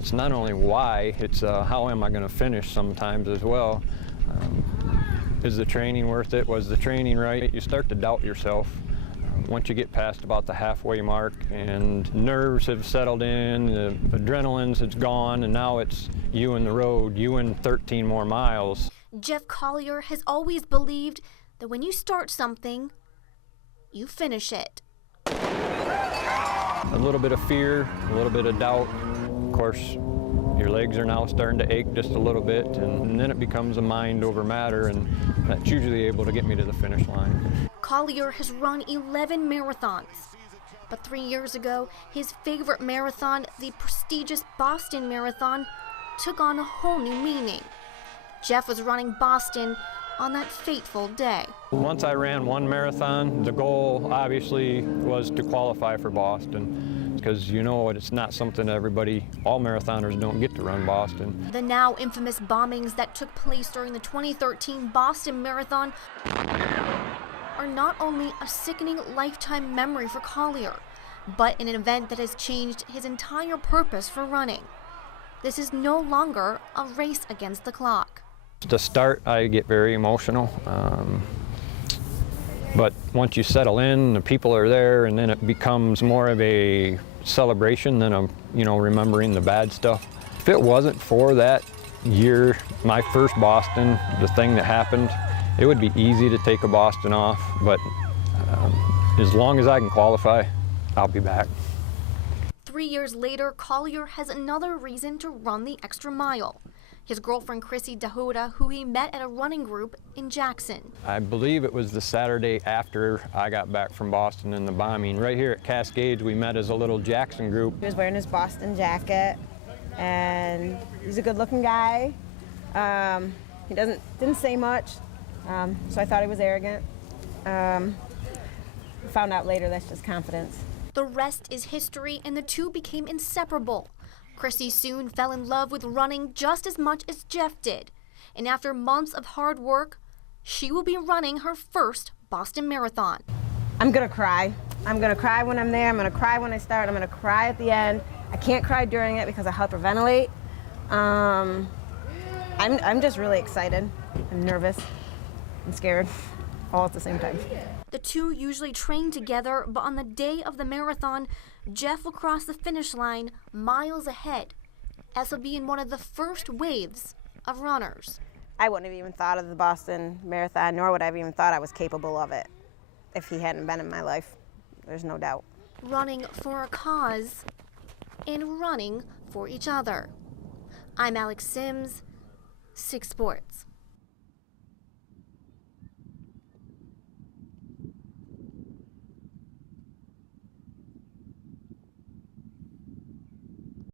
It's not only why, it's how am I going to finish sometimes as well. Is the training worth it? Was the training right? You start to doubt yourself. Once you get past about the halfway mark and nerves have settled in, the adrenaline's gone, and now it's you and the road, you and 13 more miles. Jeff Collier has always believed that when you start something, you finish it. A little bit of fear, a little bit of doubt. Of course, your legs are now starting to ache just a little bit, and then it becomes a mind over matter, and that's usually able to get me to the finish line. Collier has run 11 marathons, but 3 years ago, his favorite marathon, the prestigious Boston Marathon, took on a whole new meaning. Jeff was running Boston on that fateful day. Once I ran one marathon, the goal obviously was to qualify for Boston, because you know it's not something that all marathoners don't get to run Boston. The now infamous bombings that took place during the 2013 Boston Marathon are not only a sickening lifetime memory for Collier, but an event that has changed his entire purpose for running. This is no longer a race against the clock. To start, I get very emotional, but once you settle in, the people are there, and then it becomes more of a celebration than remembering the bad stuff. If it wasn't for that year, my first Boston, the thing that happened, it would be easy to take a Boston off, but as long as I can qualify, I'll be back. 3 years later, Collier has another reason to run the extra mile. His girlfriend, Chrissy Dahuda, who he met at a running group in Jackson. I believe it was the Saturday after I got back from Boston and the bombing. Right here at Cascades, we met as a little Jackson group. He was wearing his Boston jacket, and he's a good-looking guy. He didn't say much, so I thought he was arrogant. Found out later that's just confidence. The rest is history, and the two became inseparable. Chrissy soon fell in love with running just as much as Jeff did. And after months of hard work, she will be running her first Boston Marathon. I'm gonna cry. I'm gonna cry when I'm there. I'm gonna cry when I start. I'm gonna cry at the end. I can't cry during it because I hyperventilate. I'm just really excited. I'm nervous. I'm scared, all at the same time. The two usually train together, but on the day of the marathon, Jeff will cross the finish line miles ahead, as he'll be in one of the first waves of runners. I wouldn't have even thought of the Boston Marathon, nor would I have even thought I was capable of it if he hadn't been in my life. There's no doubt. Running for a cause and running for each other. I'm Alex Sims, 6 Sports.